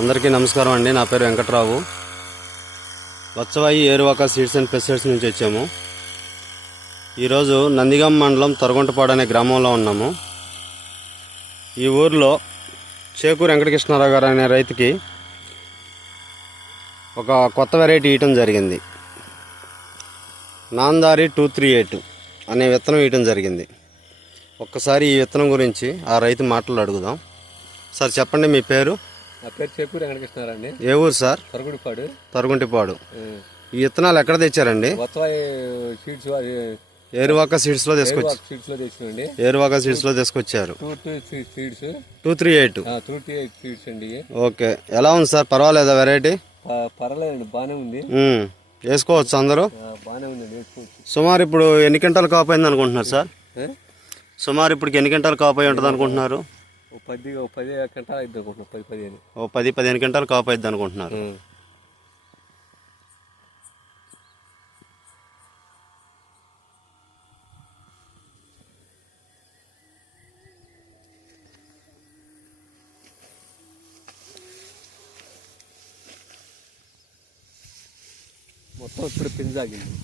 అందరికీ నమస్కారం అండి. నా పేరు వెంకట్రావు. వత్సవాయి ఏరువాక సీడ్స్ అండ్ పెస్టిసైడ్స్ నుంచి వచ్చాము. ఈరోజు నందిగాం మండలం తొరగుంటపాడు అనే గ్రామంలో ఉన్నాము. ఈ ఊరిలో చేకూరు వెంకటకృష్ణారావు గారు అనే రైతుకి ఒక కొత్త వెరైటీ ఇవ్వటం జరిగింది. నాందారి 238 అనే విత్తనం ఇవ్వటం జరిగింది. ఒక్కసారి ఈ విత్తనం గురించి ఆ రైతు మాటలు అడుగుదాం. సార్ చెప్పండి, మీ పేరు? నా పేరు చేకూరు వెంకటకృష్ణారావు అండి. ఏ ఊరు సార్? తరుగుంటిపాడు. ఈ విత్తనాలు ఎక్కడ తెచ్చారండి? ఏరువాక సీడ్స్ లో తీసుకొచ్చి ఏరువాక సీడ్స్ లో తీసుకొచ్చారు. 238 సీడ్స్ అండి. ఓకే, ఎలా ఉంది సార్? పర్వాలేదా వెరైటీ? పర్వాలేదండి, బాగానే ఉంది. వేసుకోవచ్చు అందరూ? బాగానే ఉందండి. సుమారు ఇప్పుడు ఎన్ని గంటలు కాపోయింది అనుకుంటున్నారు సార్? సుమారు ఇప్పుడు ఎన్ని గంటలు కాపోయి ఉంటుంది అనుకుంటున్నారు? 10 గంటలు అయిద్ది అనుకుంటున్నాను. 10-15 గంటలు కాపోయిద్ది అనుకుంటున్నారు. మొత్తం ఇప్పుడు పింజాగింది.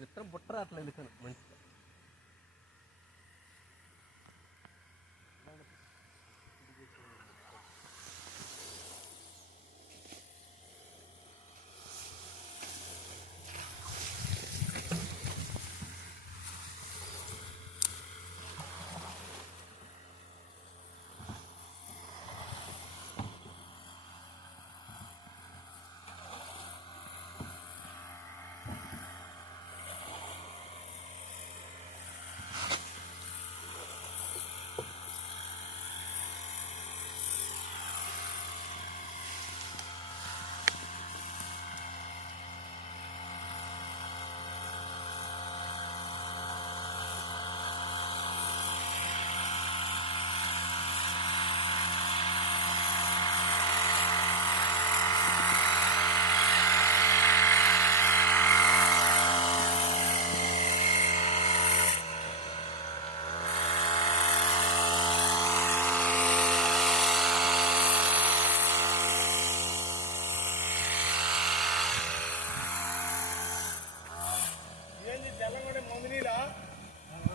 విత్తనం బుట్ట రావట్లేదు మంచిగా.